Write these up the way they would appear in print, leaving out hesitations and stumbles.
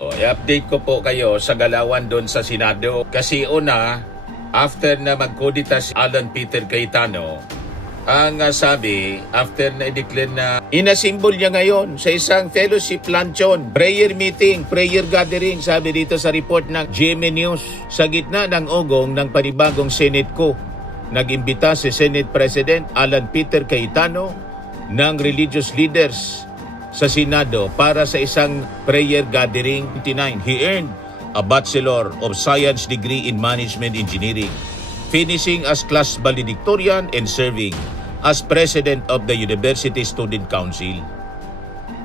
I-update ko po kayo sa galawan doon sa Senado. Kasi una, after na magkudita si Alan Peter Cayetano, ang sabi, after na i-declare na inasimbol niya ngayon sa isang fellowship luncheon, prayer meeting, prayer gathering, sabi dito sa report ng GMA News, sa gitna ng ugong ng panibagong Senate ko. Nag-imbita si Senate President Alan Peter Cayetano ng religious leaders sa Senado para sa isang prayer gathering. 29. He earned a Bachelor of Science degree in Management Engineering, finishing as class valedictorian and serving as President of the University Student Council.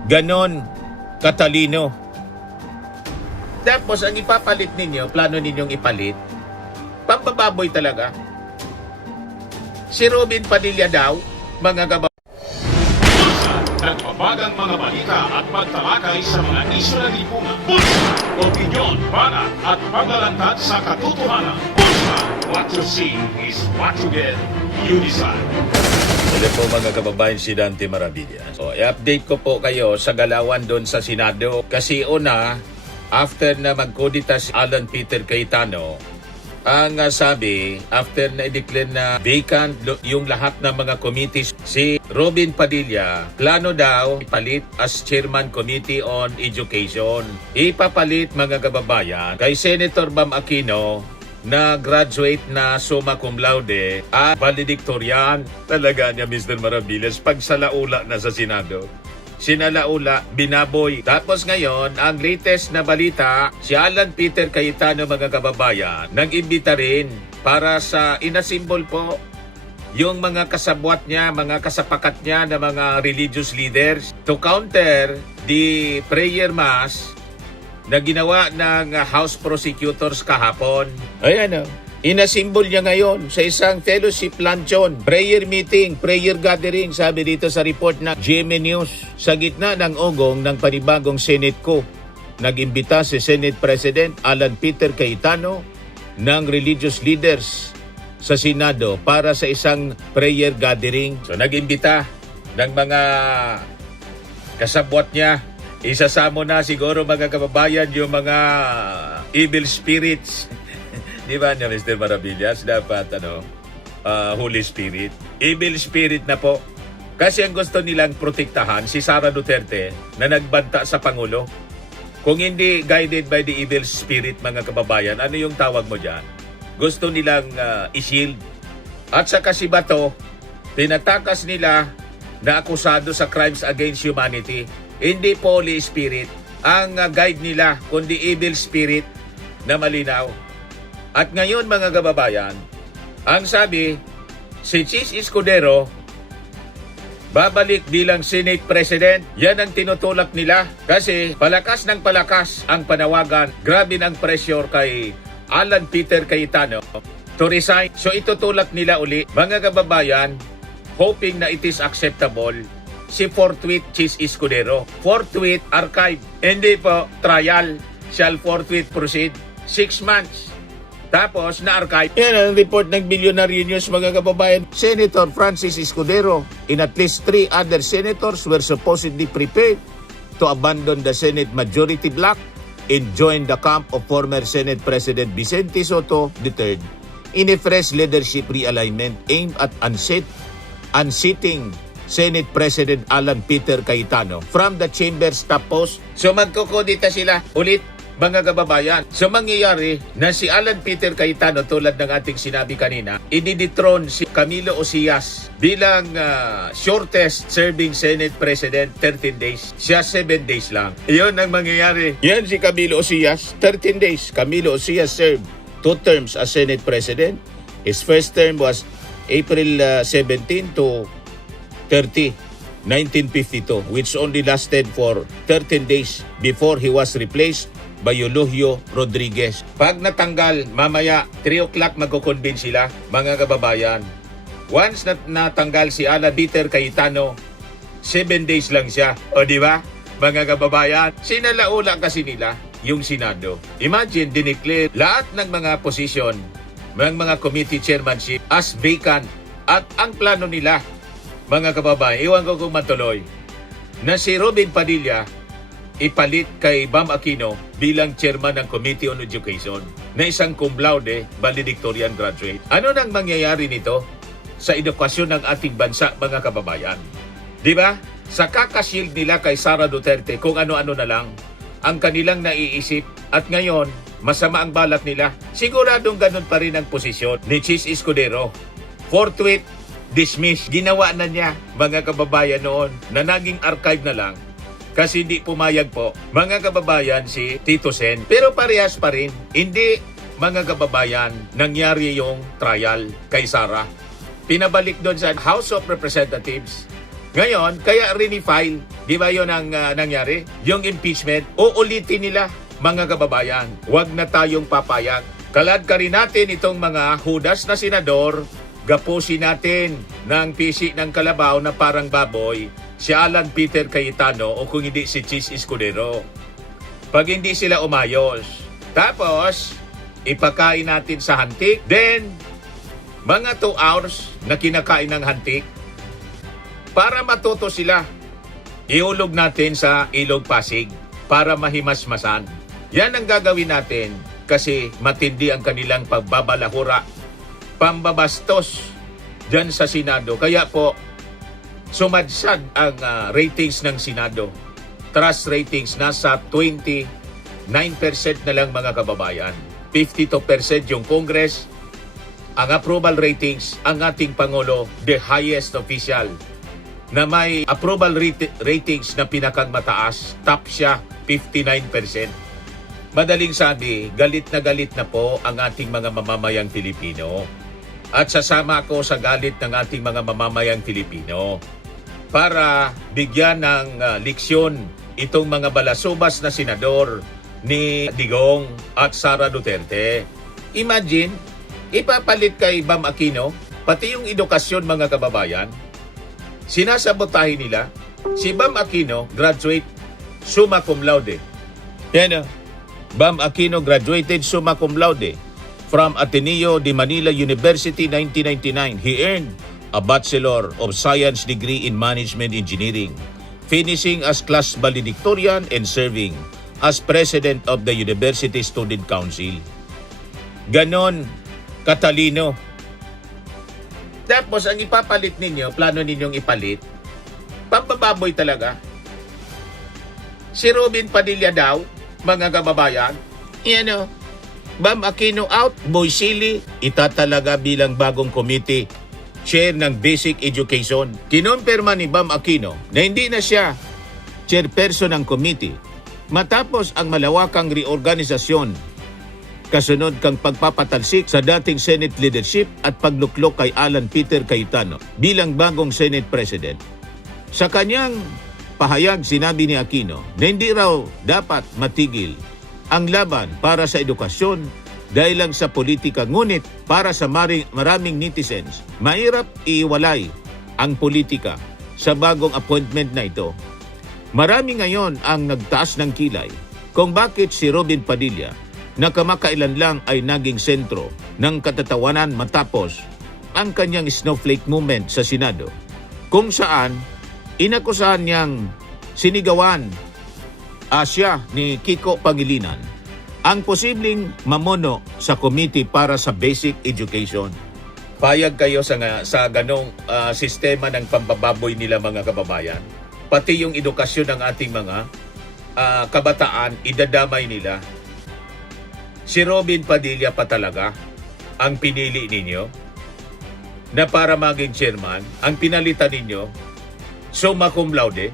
Ganon katalino. Tapos ang ipapalit ninyo, plano ninyong ipalit, pambababoy talaga. Si Robin Padilla daw, mga kababayan, nagbabagang mga balita at pagtalakay sa mga isyu ng lipunan. Bulsa! Opinyon, banat at paglalantad sa katotohanan. Bulsa! What you see is what you get. You decide. Hello po mga kababayan, si Dante Maravillas. I-update ko po kayo sa galawan doon sa Senado. Kasi una, after na magkudita si Alan Peter Cayetano, ang sabi, after na i-declare na vacant yung lahat ng mga committees, si Robin Padilla, plano daw ipalit as Chairman Committee on Education. Ipapalit mga kababayan kay Senator Bam Aquino na graduate na summa cum laude at valedictorian. Talaga niya, Mr. Maravillas, pagsalaula na sa Senado. Sinalaula, binaboy. Tapos ngayon, ang latest na balita, si Alan Peter Cayetano, mga kababayan, nag-imbita rin para sa inasimbol po yung mga kasabwat niya, mga kasapakat niya na mga religious leaders to counter the prayer mass na ginawa ng House Prosecutors kahapon. Ayan o. Inasimbol niya ngayon sa isang fellowship luncheon, prayer meeting, prayer gathering, sabi dito sa report ng GMA News. Sa gitna ng ugong ng panibagong Senate ko, nag-imbita si Senate President Alan Peter Cayetano ng religious leaders sa Senado para sa isang prayer gathering. So nag-imbita ng mga kasabwat niya. Isasamo na siguro mga kababayan yung mga evil spirits. Di ba niya, Mr. Maravillas? Dapat, Holy Spirit. Evil Spirit na po. Kasi ang gusto nilang protektahan si Sara Duterte na nagbanta sa Pangulo. Kung hindi guided by the evil spirit, mga kababayan, ano yung tawag mo dyan? Gusto nilang i-shield. At sa Kasibato, tinatakas nila na akusado sa crimes against humanity. Hindi po Holy Spirit ang guide nila, kundi evil spirit na malinaw. At ngayon mga kababayan, ang sabi, si Chis Escudero babalik bilang Senate President. Yan ang tinutulak nila kasi palakas ng palakas ang panawagan. Grabe ng pressure kay Alan Peter Cayetano to resign. So itutulak nila uli. Mga kababayan, hoping na it is acceptable, si forthwith Chis Escudero. Forthwith archive. Hindi po trial. Shall forthwith proceed. 6 months. Tapos, na-archive. Yan ang report ng Billionaire News, mga kababayan. Senator Francis Escudero and at least 3 other senators were supposedly prepared to abandon the Senate majority bloc and join the camp of former Senate President Vicente Soto III in a fresh leadership realignment aimed at unseating Senate President Alan Peter Cayetano from the chamber's top post. So magkukodita sila ulit, mga kababayan. So mangyayari na si Alan Peter Cayetano, tulad ng ating sinabi kanina, ididethrone si Camilo Osias bilang shortest serving Senate President, 13 days. Siya 7 days lang. Iyon ang mangyayari. Yan si Camilo Osias, 13 days. Camilo Osias served 2 terms as Senate President. His first term was April 17 to 30, 1952, which only lasted for 13 days before he was replaced by Eulogio Rodriguez. Pag natanggal, mamaya 3 o'clock magkukonvince sila, mga kababayan. Once natanggal si Alan Peter Cayetano, 7 days lang siya. O di ba, mga kababayan? Sinalaula kasi nila yung Senado. Imagine, dineclare lahat ng mga posisyon, mga committee chairmanship as vacant. At ang plano nila, mga kababayan, iwan ko kung matuloy, na si Robin Padilla ipalit kay Bam Aquino bilang chairman ng Committee on Education na isang cum laude valedictorian graduate. Ano nang mangyayari nito sa edukasyon ng ating bansa, mga kababayan? Di ba? Sa kakashield nila kay Sara Duterte kung ano-ano na lang ang kanilang naiisip at ngayon masama ang balak nila. Siguradong ganun pa rin ang posisyon ni Chis Escudero. Forthwith dismiss. Ginawa na niya, mga kababayan, noon na naging archive na lang kasi hindi pumayag po, mga kababayan, si Tito Sen. Pero parehas pa rin. Hindi, mga kababayan, nangyari yung trial kay Sara. Pinabalik doon sa House of Representatives. Ngayon, kaya rini-file, di ba yun ang nangyari? Yung impeachment, uulitin nila, mga kababayan. Huwag na tayong papayag. Kalad ka rin natin itong mga hudas na senador, gapusin natin ng pisi ng kalabaw na parang baboy, si Alan Peter Cayetano o kung hindi si Chis Escudero. Pag hindi sila umayos, tapos ipakain natin sa hantik, then mga 2 hours na kinakain ng hantik, para matuto sila, iulog natin sa Ilog Pasig para mahimasmasan. Yan ang gagawin natin kasi matindi ang kanilang pagbabalahura, pambabastos dyan sa Senado. Kaya po, sumadsad ang ratings ng Senado. Trust ratings nasa 29% na lang, mga kababayan. 52% yung Congress. Ang approval ratings, ang ating Pangulo, the highest official, na may approval ratings na pinakang mataas, top siya, 59%. Madaling sabi, galit na po ang ating mga mamamayang Pilipino. At sasama ako sa galit ng ating mga mamamayang Pilipino para bigyan ng leksyon itong mga balasubas na senador ni Digong at Sara Duterte. Imagine, ipapalit kay Bam Aquino, pati yung edukasyon, mga kababayan. Sinasabotahin nila, si Bam Aquino, graduate, summa cum laude. Yan o, Bam Aquino graduated summa cum laude from Ateneo de Manila University 1999. He earned a Bachelor of Science degree in Management Engineering, finishing as class valedictorian and serving as President of the University Student Council. Ganon katalino. Tapos ang ipapalit ninyo, plano ninyong ipalit, pambababoy talaga. Si Robin Padilla daw, mga kababayan, yan o, Bam Aquino out, Boy Silly, itatalaga bilang bagong committee, chair ng Basic Education. Kinumpirma ni Bam Aquino na hindi na siya chairperson ng committee matapos ang malawakang reorganisasyon kasunod kang pagpapatalsik sa dating Senate leadership at pagluklok kay Alan Peter Cayetano bilang bagong Senate President. Sa kanyang pahayag, sinabi ni Aquino na hindi raw dapat matigil ang laban para sa edukasyon dahil lang sa politika, ngunit para sa maraming netizens, mahirap iiwalay ang politika sa bagong appointment na ito. Marami ngayon ang nagtaas ng kilay kung bakit si Robin Padilla na kamakailan lang ay naging sentro ng katatawanan matapos ang kanyang snowflake movement sa Senado, kung saan inakusahan niyang sinigawan siya ni Kiko Pangilinan ang posibleng mamono sa committee para sa basic education. Payag kayo sa ganong sistema ng pambababoy nila, mga kababayan. Pati yung edukasyon ng ating mga kabataan, idadamay nila. Si Robin Padilla pa talaga ang pinili ninyo na para maging chairman, ang pinalitan ninyo, summa cum laude.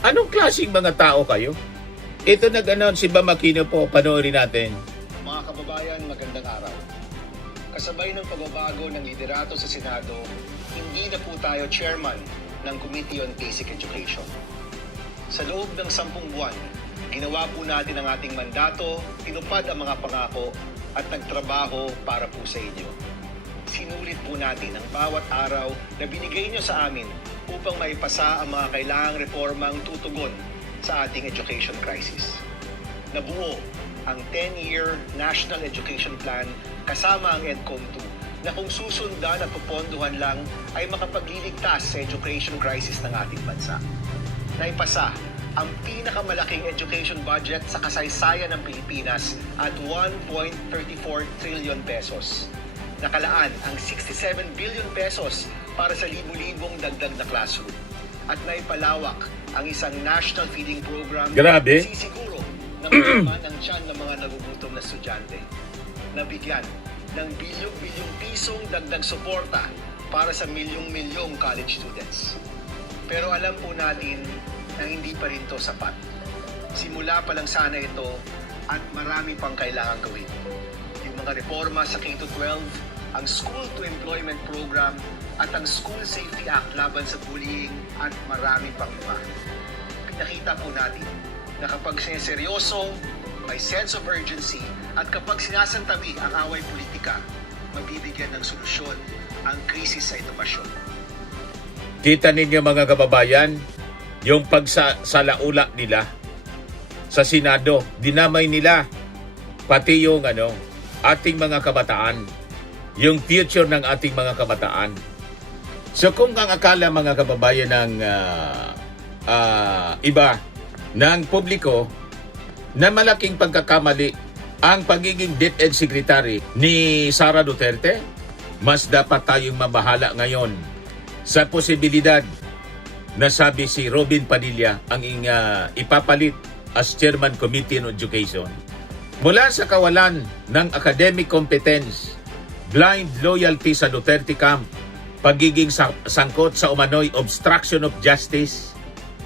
Anong klaseng mga tao kayo? Ito na ganon si Bam Aquino po, panoorin natin. Mga kababayan, magandang araw. Kasabay ng pagbabago ng liderato sa Senado, hindi na po tayo chairman ng Committee on Basic Education. Sa loob ng 10 buwan, ginawa po natin ang ating mandato, tinupad ang mga pangako at nagtrabaho para po sa inyo. Sinulit po natin ang bawat araw na binigay nyo sa amin upang maipasa ang mga kailangang reformang tutugon sa ating education crisis. Nabuo ang 10-year National Education Plan kasama ang EDCOM 2 na kung susundan at puponduhan lang ay makapagliligtas sa education crisis ng ating bansa. Naipasa ang pinakamalaking education budget sa kasaysayan ng Pilipinas at 1.34 trillion pesos. Nakalaan ang 67 billion pesos para sa libu-libong dagdag na classroom. At naipalawak ang isang national feeding program Grabe. na sisiguro na malaman ang tiyan ng mga nagugutom na estudyante. Nabigyan ng bilyong-bilyong pisong dagdag suporta para sa milyong-milyong college students. Pero alam po natin na hindi pa rin to sapat. Simula pa lang sana ito at marami pang kailangan gawin. Yung mga reforma sa K-12, ang School to Employment Program at ang School Safety Act laban sa bullying at marami pang iba. Pinakita po natin na kapag sineseryoso, may sense of urgency at kapag sinasantabi ang away politika, mabibigyan ng solusyon ang krisis sa edukasyon. Kita ninyo mga kababayan, yung pagsalaula nila sa Senado, dinamay nila pati yung ating mga kabataan, yung future ng ating mga kabataan. So kung ang akala mga kababayan ng iba ng publiko na malaking pagkakamali ang pagiging DepEd Secretary ni Sara Duterte, mas dapat tayong mabahala ngayon sa posibilidad na sabi si Robin Padilla ang ipapalit as Chairman Committee on Education. Mula sa kawalan ng academic competence, blind loyalty sa Duterte camp, pagiging sangkot sa umano'y obstruction of justice,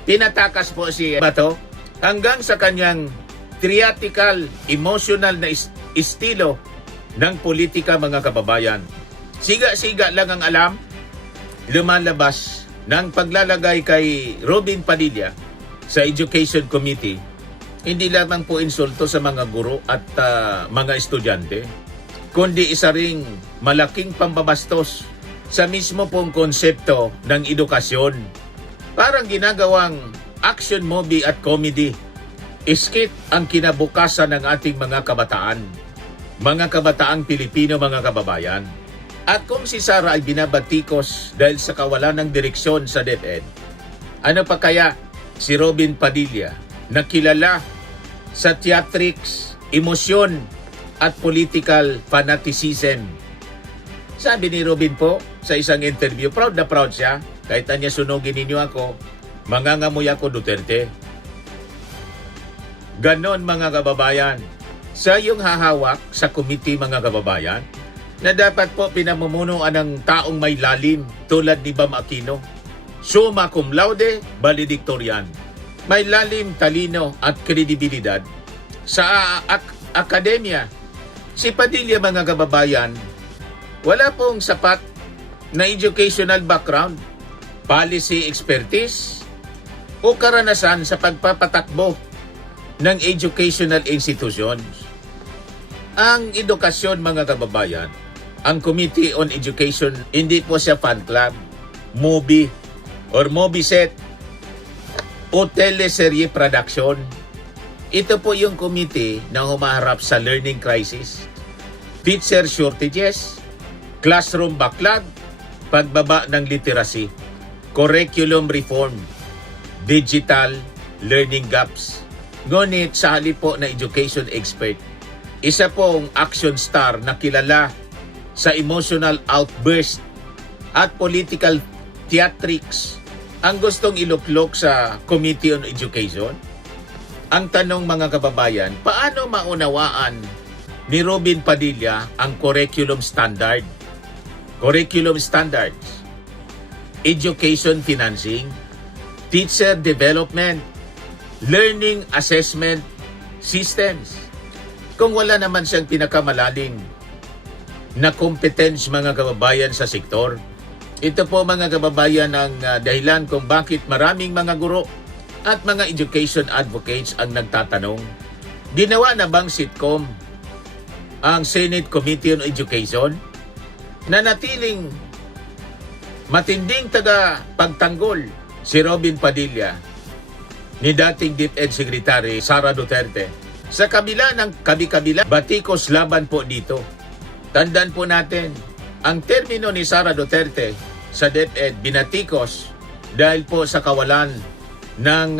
tinatakas po si Bato hanggang sa kanyang theatrical, emotional na estilo ng politika mga kababayan. Siga-siga lang ang alam, lumalabas ng paglalagay kay Robin Padilla sa Education Committee, hindi lamang po insulto sa mga guro at mga estudyante, kundi isa ring malaking pambabastos sa mismo pong konsepto ng edukasyon. Parang ginagawang action movie at comedy. Iskit ang kinabukasan ng ating mga kabataang Pilipino, mga kababayan. At kung si Sara ay binabatikos dahil sa kawalan ng direksyon sa DepEd, ano pa kaya si Robin Padilla na kilala sa theatrics, emosyon at political fanaticism? Sabi ni Robin po sa isang interview, proud na proud siya, kahit anya sunugin ninyo ako, mangangamoy ako Duterte. Ganon mga kababayan, sa iyong hahawak sa committee mga kababayan, na dapat po pinamumunuan ng taong may lalim tulad ni Bam Aquino, summa cum laude, valedictorian. May lalim, talino at kredibilidad sa akademya. Si Padilla mga kababayan, wala pong sapat na educational background, policy expertise o karanasan sa pagpapatakbo ng educational institutions. Ang edukasyon mga kababayan, ang Committee on Education, hindi po siya fan club, movie, or movie set, o teleserye production. Ito po yung committee na humaharap sa learning crisis, teacher shortages, classroom backlog, pagbaba ng literacy, curriculum reform, digital learning gaps. Ngunit sa halip po na education expert, isa pong action star na kilala sa emotional outburst at political theatrics ang gustong iluklok sa Committee on Education. Ang tanong mga kababayan, paano maunawaan ni Robin Padilla ang curriculum standard? Curriculum standards, education financing, teacher development, learning assessment systems. Kung wala naman siyang pinakamalaling na competence mga kababayan sa sektor, ito po mga kababayan ang dahilan kung bakit maraming mga guro at mga education advocates ang nagtatanong, ginawa na bang sitcom ang Senate Committee on Education na natiling matinding taga-pagtanggol si Robin Padilla ni dating DepEd Secretary Sara Duterte. Sa kabila ng kabi-kabila, batikos laban po dito. Tandaan po natin, ang termino ni Sara Duterte sa DepEd binatikos dahil po sa kawalan ng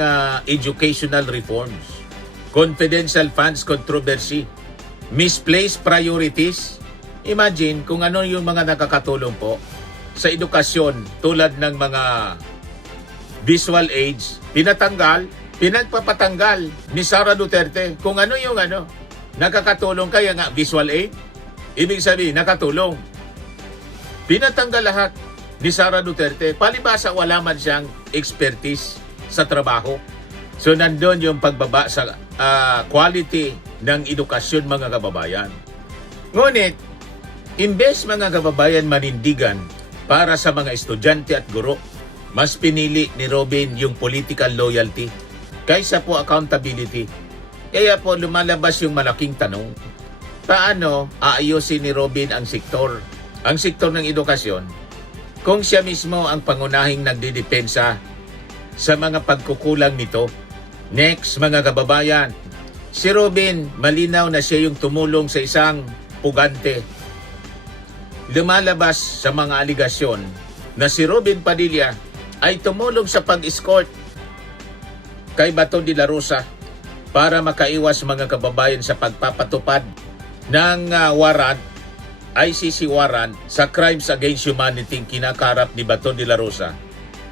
educational reforms, confidential funds controversy, misplaced priorities. Imagine kung ano yung mga nakakatulong po sa edukasyon tulad ng mga visual aids, pinagpapatanggal ni Sara Duterte. Kung ano yung nakakatulong, kaya nga visual aid, ibig sabihin nakatulong. Pinatanggal lahat ni Sara Duterte. Palibasa wala man siyang expertise sa trabaho. So nandun yung pagbaba sa quality ng edukasyon, mga kababayan. Ngunit, imbes mga kababayan manindigan para sa mga estudyante at guro, mas pinili ni Robin yung political loyalty kaysa po accountability. Kaya po lumalabas yung malaking tanong, paano aayusin ni Robin ang sektor ng edukasyon kung siya mismo ang pangunahing nagdidepensa sa mga pagkukulang nito? Next, mga kababayan, si Robin, malinaw na siya yung tumulong sa isang pugante. Lumalabas sa mga aligasyon na si Robin Padilla ay tumulong sa pag-escort kay Bato de la Rosa para makaiwas, mga kababayan, sa pagpapatupad ng warrant, ICC warrant sa crimes against humanity kinakarap ni Bato de la Rosa.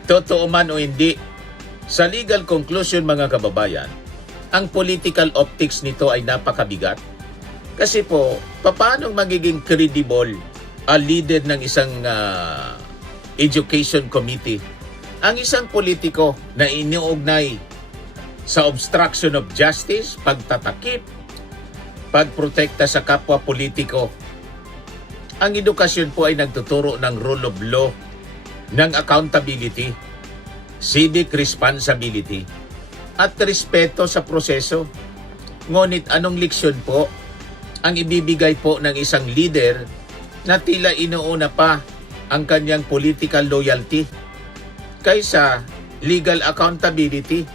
Totoo man o hindi, sa legal conclusion, mga kababayan, ang political optics nito ay napakabigat. Kasi po, paano magiging credible ang leader ng isang education committee, ang isang politiko na iniugnay sa obstruction of justice, pagtatakip, pagprotekta sa kapwa politiko? Ang edukasyon po ay nagtuturo ng rule of law, ng accountability, civic responsibility, at respeto sa proseso. Ngunit anong leksyon po ang ibibigay po ng isang leader na tila inuuna pa ang kanyang political loyalty kaysa legal accountability?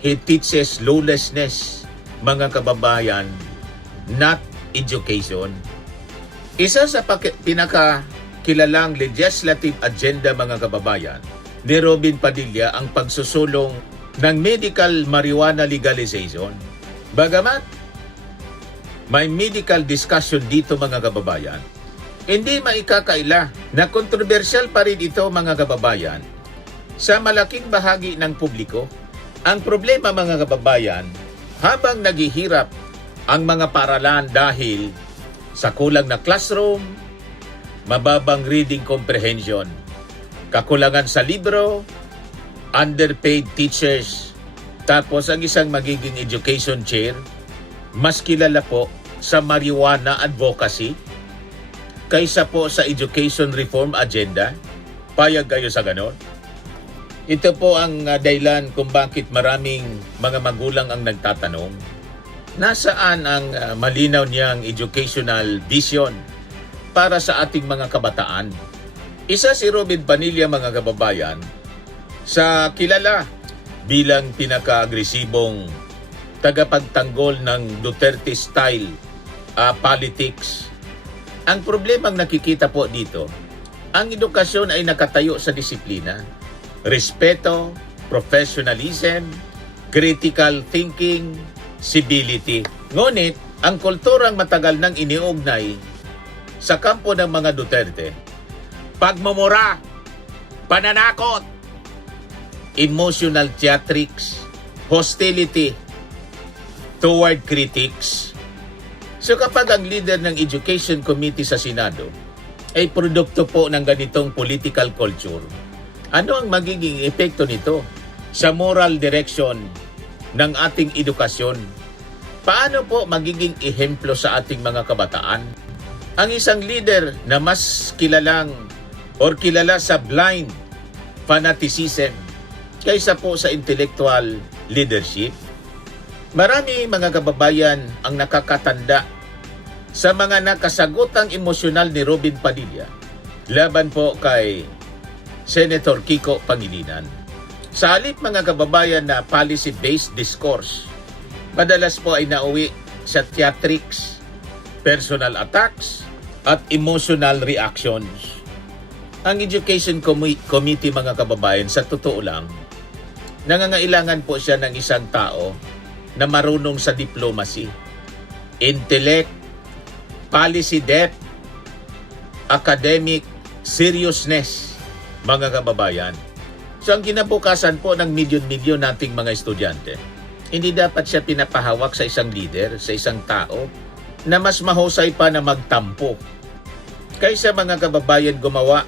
He teaches lawlessness, mga kababayan, not education. Isa sa pinakakilalang legislative agenda, mga kababayan, ni Robin Padilla ang pagsusulong ng medical marijuana legalization. Bagamat may medical discussion dito, mga kababayan, hindi maikakaila na kontrobersyal pa rin ito, mga kababayan, sa malaking bahagi ng publiko. Ang problema, mga kababayan, habang naghihirap ang mga paaralan dahil sa kulang na classroom, mababang reading comprehension, kakulangan sa libro, underpaid teachers, tapos ang isang magiging education chair, mas kilala po sa marijuana advocacy kaysa po sa education reform agenda. Payag kayo sa ganon? Ito po ang dahilan kung bakit maraming mga magulang ang nagtatanong, nasaan ang malinaw niyang educational vision para sa ating mga kabataan? Isa si Robin Padilla, mga kababayan, sa kilala bilang pinaka-agresibong tagapagtanggol ng Duterte style politics. Ang problemang nakikita po dito, ang edukasyon ay nakatayo sa disiplina, respeto, professionalism, critical thinking, civility. Ngunit, ang kulturang matagal nang iniugnay sa kampo ng mga Duterte, pagmumura, pananakot, emotional theatrics, hostility toward critics. So kapag ang leader ng Education Committee sa Senado ay produkto po ng ganitong political culture, ano ang magiging epekto nito sa moral direction ng ating edukasyon? Paano po magiging ehemplo sa ating mga kabataan ang isang leader na mas kilala sa blind fanaticism kaysa po sa intellectual leadership? Marami, mga kababayan, ang nakakatanda sa mga nakasagutang emosyonal ni Robin Padilla laban po kay Senator Kiko Pangilinan. Sa halip, mga kababayan, na policy-based discourse, madalas po ay nauwi sa theatrics, personal attacks, at emotional reactions. Ang Education Committee, mga kababayan, sa totoo lang, nangangailangan po siya ng isang tao na marunong sa diplomacy, intellect, policy depth, academic seriousness, mga kababayan. So ang kinabukasan po ng milyon-milyon nating mga estudyante, hindi dapat siya pinapahawak sa isang leader, sa isang tao na mas mahusay pa na magtampo kaysa mga kababayan gumawa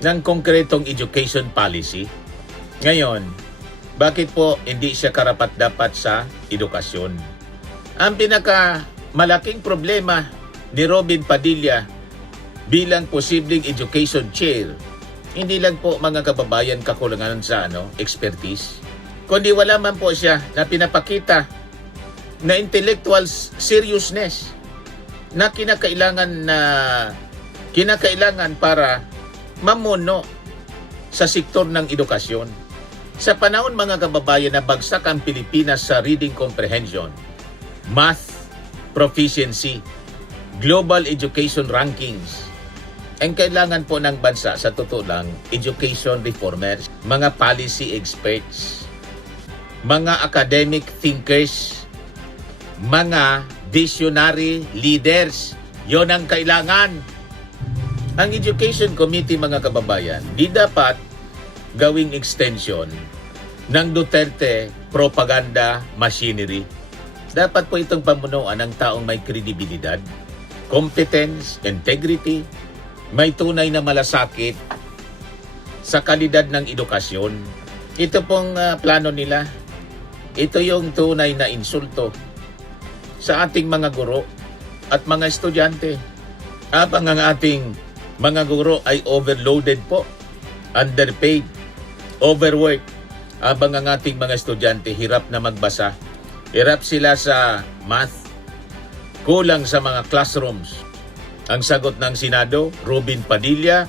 ng konkretong education policy. Ngayon, bakit po hindi siya karapat-dapat sa edukasyon? Ang pinakamalaking problema ni Robin Padilla bilang posibleng education chair, hindi lang po mga kababayan kakulangan sa expertise, kundi wala man po siya na pinapakita na intellectual seriousness na kinakailangan para mamuno sa sektor ng edukasyon. Sa panahon mga kababayan na bagsak ang Pilipinas sa reading comprehension, math proficiency, global education rankings, ang kailangan po ng bansa sa totoo lang, education reformers, mga policy experts, mga academic thinkers, mga visionary leaders. Yon ang kailangan. Ang Education Committee mga kababayan, di dapat gawing extension ng Duterte propaganda machinery. Dapat po itong pamunuan ng taong may kredibilidad, competence, integrity, may tunay na malasakit sa kalidad ng edukasyon. Ito pong plano nila. Ito yung tunay na insulto sa ating mga guro at mga estudyante. Habang ang ating mga guro ay overloaded po, underpaid, overworked, habang ang ating mga estudyante hirap na magbasa, hirap sila sa math, kulang sa mga classrooms. Ang sagot ng Senado, Robin Padilla,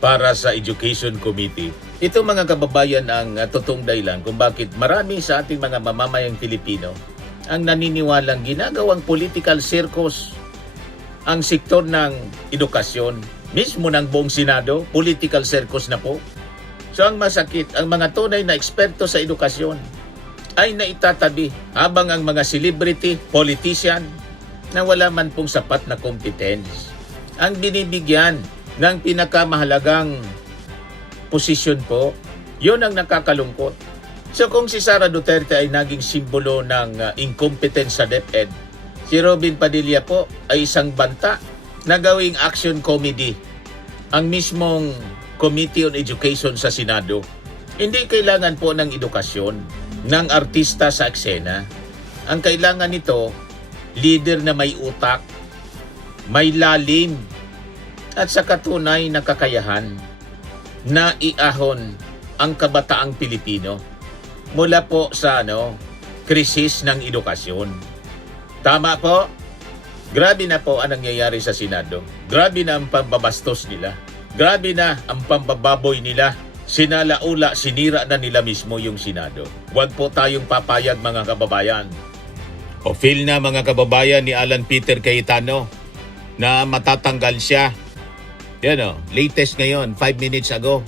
para sa Education Committee. Ito mga kababayan ang totoong dahilan kung bakit marami sa ating mga mamamayang Pilipino ang naniniwalang ginagawang political circus ang sektor ng edukasyon. Mismo ng buong Senado, political circus na po. So ang masakit, ang mga tunay na eksperto sa edukasyon ay naitatabi habang ang mga celebrity, politician na wala man pong sapat na competence ang binibigyan ng pinakamahalagang posisyon po. Yun ang nakakalungkot. So kung si Sara Duterte ay naging simbolo ng incompetence sa DepEd, si Robin Padilla po ay isang banta na gawing action comedy. Ang mismong Committee on Education sa Senado, hindi kailangan po ng edukasyon ng artista sa eksena. Ang kailangan nito, leader na may utak, may lalim, at sa katunay na kakayahan na iahon ang kabataang Pilipino mula po sa krisis ng edukasyon. Tama po? Grabe na po ang nangyayari sa Senado. Grabe na ang pambabastos nila. Grabe na ang pambababoy nila. Sinalaula, sinira na nila mismo yung Senado. Huwag po tayong papayag mga kababayan. O feel na mga kababayan ni Alan Peter Cayetano na matatanggal siya. Yan latest ngayon, 5 minutes ago.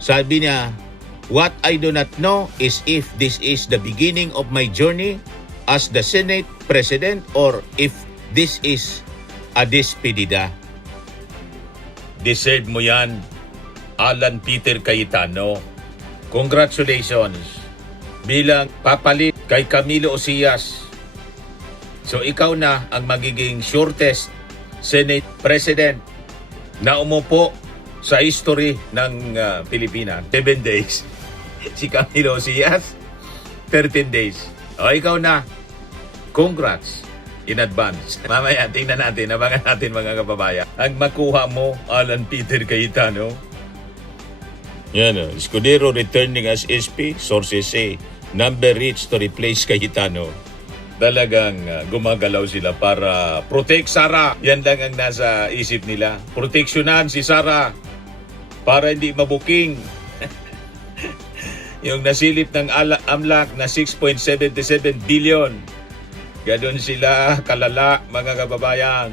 Sabi niya, what I do not know is if this is the beginning of my journey as the Senate President or if this is a despedida. Deserve mo yan, Alan Peter Cayetano. Congratulations bilang papalit kay Camilo Osias. So ikaw na ang magiging shortest Senate President na umupo sa history ng Pilipinas. 7 days. Si Camilo Osias, 13 days. O ikaw na. Congrats in advance. Mamaya tingnan natin, abangan natin mga kababayan. Ang makuha mo, Alan Peter Cayetano. Yan Escudero returning as SP, sources say, number reached to replace Cayetano. Talagang gumagalaw sila para protect Sara. Yan lang ang nasa isip nila. Proteksyonan si Sara para hindi mabuking yung nasilip ng AMLAC na 6.77 billion. Ganon sila kalala mga kababayan.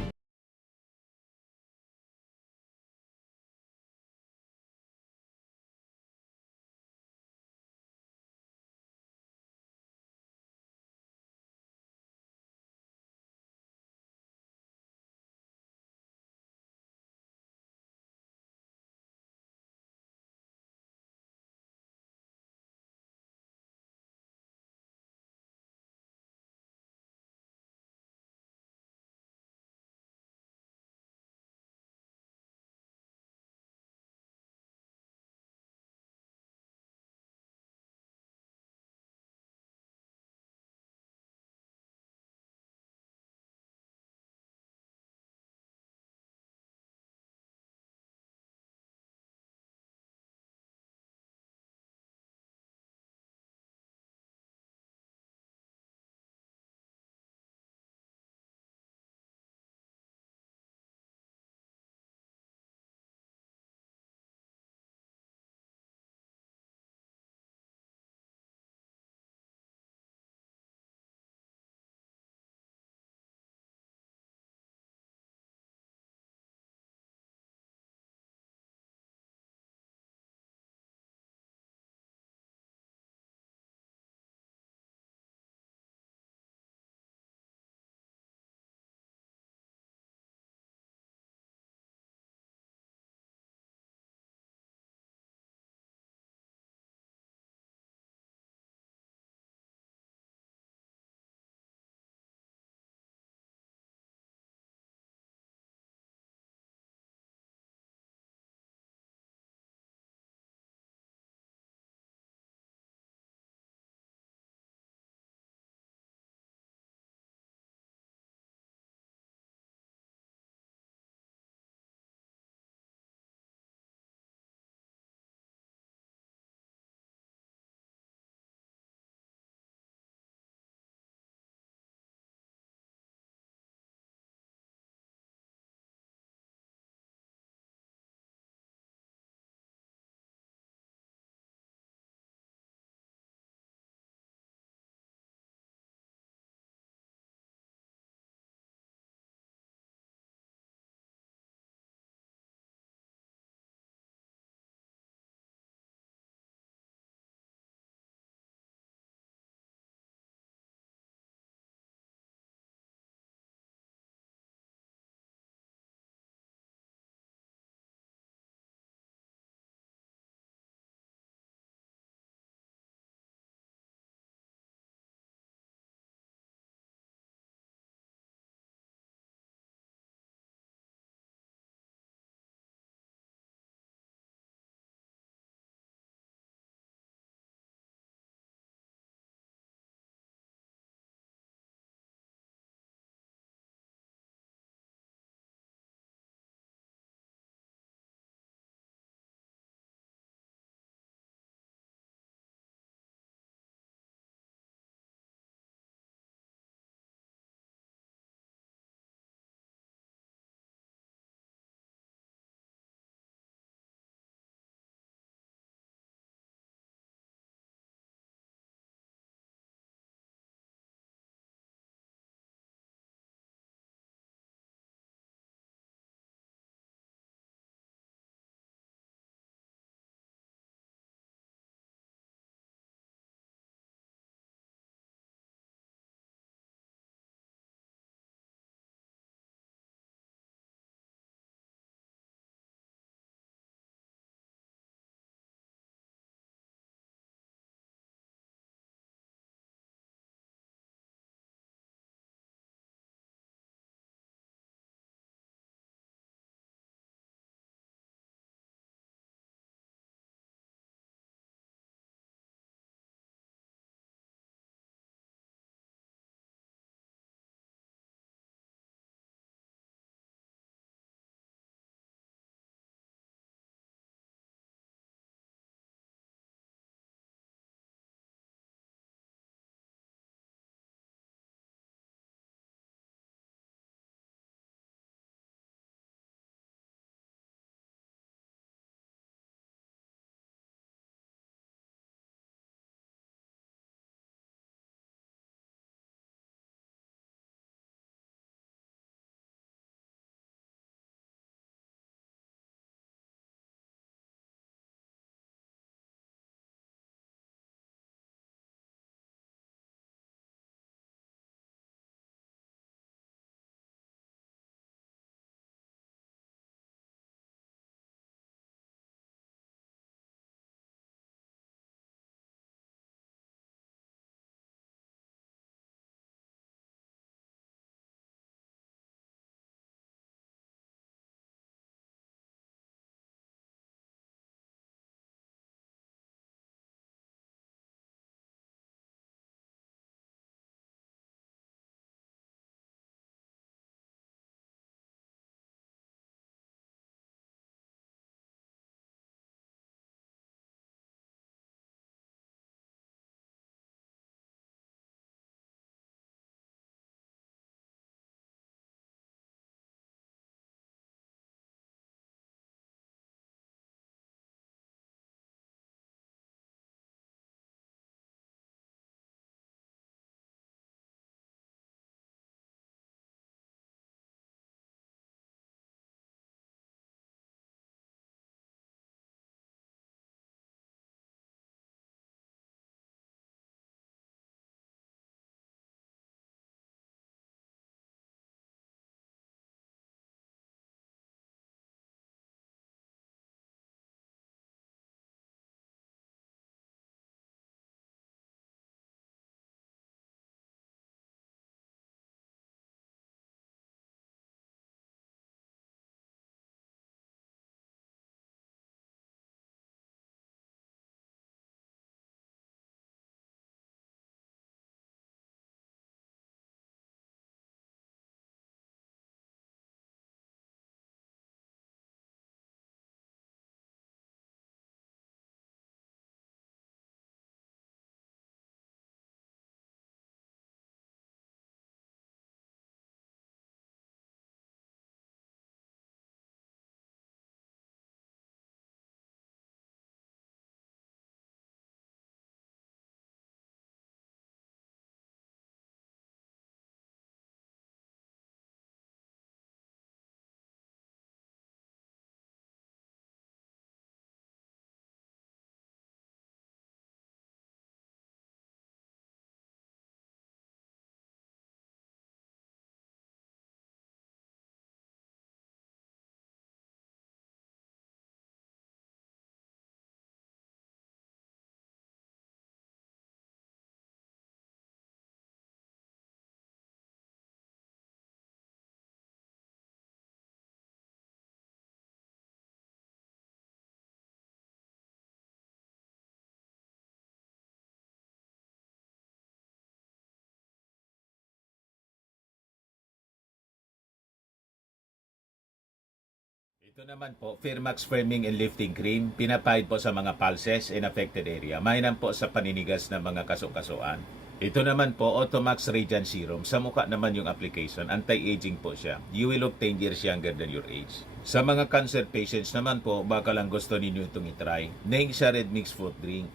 Ito naman po, Firmax Firming and Lifting Cream. Pinapahid po sa mga pulses in affected area. Mainam po sa paninigas ng mga kasukasuan. Ito naman po, Automax Radiant Serum. Sa mukha naman yung application. Anti-aging po siya. You will look 10 years younger than your age. Sa mga cancer patients naman po, baka lang gusto ninyo itong itry. Neng siya red mixed fruit drink.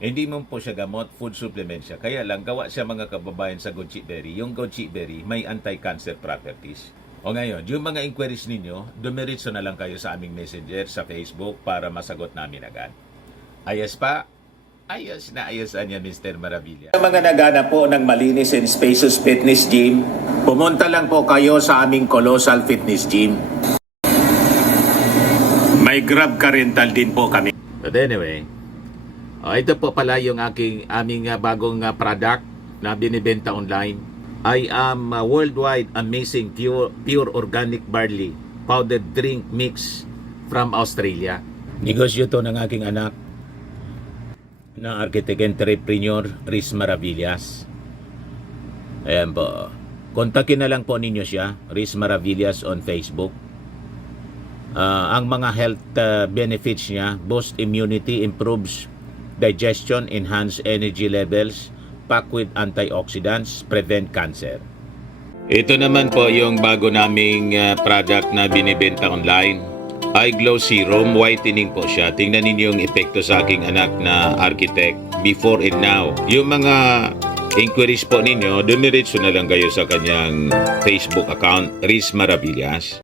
Hindi mo po siya gamot, food supplement siya. Kaya lang, gawa siya mga kababayan sa goji berry. Yung goji berry may anti-cancer properties. O ngayon, yung mga inquiries ninyo, dumiritso na lang kayo sa aming messenger sa Facebook para masagot namin agad. Ayos pa? Ayos na ayos niya, Mr. Maravilla. Sa mga nagana po ng malinis and spacious fitness gym, pumunta lang po kayo sa aming Colossal Fitness Gym. May Grab car rental din po kami. But anyway, ito po pala yung aming bagong product na binibenta online. I am worldwide amazing pure organic barley powdered drink mix from Australia. Negosyo to ng aking anak na architect entrepreneur Riz Maravillas. Ayan po. Kontakin na lang po ninyo siya, Riz Maravillas on Facebook. Ang mga health benefits niya, boost immunity, improves digestion, enhance energy levels, packed with antioxidants, prevent cancer. Ito naman po yung bago naming product na binibenta online. Eye Glow Serum, whitening po siya. Tingnan ninyo yung epekto sa aking anak na architect before and now. Yung mga inquiries po ninyo, dumiretso na lang kayo sa kanyang Facebook account, Riz Maravillas.